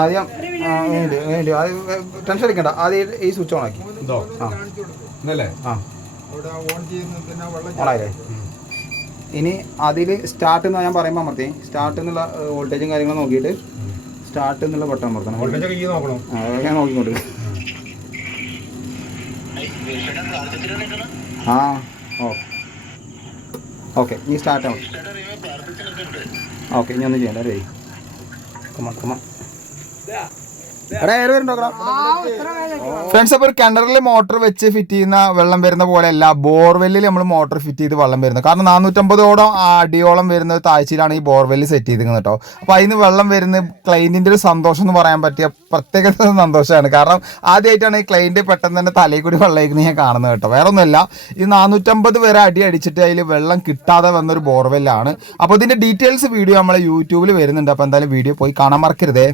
ആദ്യം അത് ടെൻഷൻ അടിക്കണ്ട. ആദ്യം ഈ സ്വിച്ച് ഓൺ ആക്കി. ഓണായില്ലേ? ഇനി അതിൽ സ്റ്റാർട്ട് എന്ന് ഞാൻ പറയുമ്പോൾ അമർത്തി സ്റ്റാർട്ട് എന്നുള്ള വോൾട്ടേജും കാര്യങ്ങളും നോക്കിയിട്ട് സ്റ്റാർട്ട് എന്നുള്ള ബട്ടൺ അമർത്തണം. ഞാൻ നോക്കിക്കൊണ്ട് ആ ഓക്കെ ഇനി സ്റ്റാർട്ട് ആവും. ഓക്കെ ഇനി ഒന്നും ചെയ്യണ്ട. റേ കമ ഫ്രണ്ട്സ്, അപ്പോൾ ഒരു കിണറിൽ മോട്ടർ വെച്ച് ഫിറ്റ് ചെയ്യുന്ന വെള്ളം വരുന്ന പോലെയല്ല ബോർവെല്ലിൽ നമ്മൾ മോട്ടർ ഫിറ്റ് ചെയ്ത് വെള്ളം വരുന്നത്. കാരണം 450 അടിയോളം വരുന്ന താഴ്ചയിലാണ് ഈ ബോർവെല്ല് സെറ്റ് ചെയ്തിരിക്കുന്നത് കേട്ടോ. അപ്പോൾ അതിന് വെള്ളം വരുന്ന ക്ലൈൻറ്റിൻ്റെ ഒരു സന്തോഷം എന്ന് പറയാൻ പറ്റിയ പ്രത്യേക സന്തോഷമാണ്. കാരണം ആദ്യമായിട്ടാണ് ഈ ക്ലൈൻറ്റ് പെട്ടെന്ന് തന്നെ തലയിൽ കൂടി വെള്ളം അയക്കുന്നത് ഞാൻ കാണുന്നത് കേട്ടോ. വേറെ ഒന്നുമില്ല, ഈ 450 വരെ അടി അടിച്ചിട്ട് അതിൽ വെള്ളം കിട്ടാതെ വന്നൊരു ബോർവെല്ലാണ്. അപ്പോൾ ഇതിൻ്റെ ഡീറ്റെയിൽസ് വീഡിയോ നമ്മളെ യൂട്യൂബിൽ വരുന്നുണ്ട്. അപ്പോൾ എന്തായാലും വീഡിയോ പോയി കാണാൻ മറക്കരുതേ.